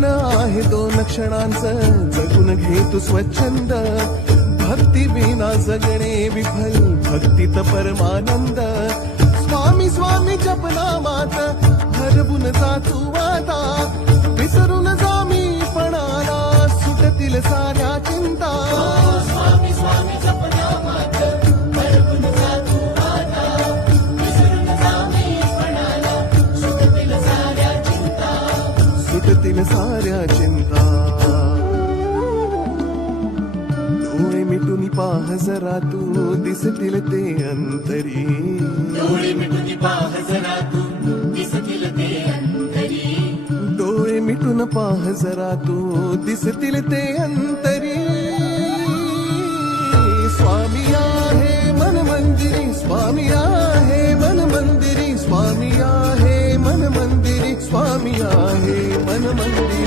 जीवन आहे 2 क्षणांचं, जगून घे तू स्वच्छंद. भक्ती विना जगणे विफल, भक्तीत परमानंद. स्वामी स्वामी जपनामात हरवून जा तू आता. विसरून जा मी पणाला, सुटतील साऱ्या चिंता. स्वामी स्वामी जपनामात हरवून जा तू आता. विसरून जा मी पणाला, सुटतील साऱ्या चिंता. सुटतील साऱ्या चिंता. डोळे मिटून पाह जरा तू, दिसतील ते अंतरी. डोळे मिटून पाह जरा तू, दिसतील ते अंतरी. डोळे मिटून पाह जरा तू, दिसतील ते अंतरी. स्वामी आहे मन मंदिरी, स्वामी आहे मन मंदिरी. स्वामी आहे मन मंदिरी, स्वामी आहे मन मंदिरी.